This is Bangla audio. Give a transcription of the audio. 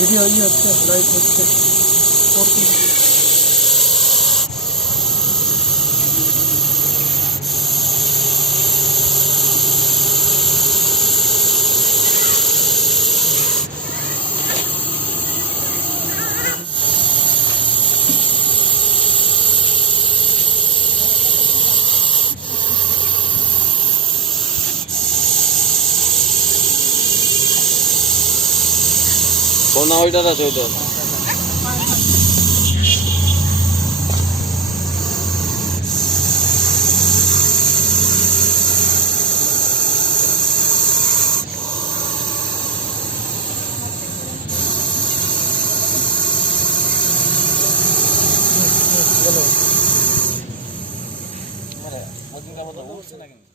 ভিডিও হচ্ছে লাইভ হচ্ছে কোন ওইটার আছে ওইটা বলো মানে ওদিনকার মতো বলছে না কিন্তু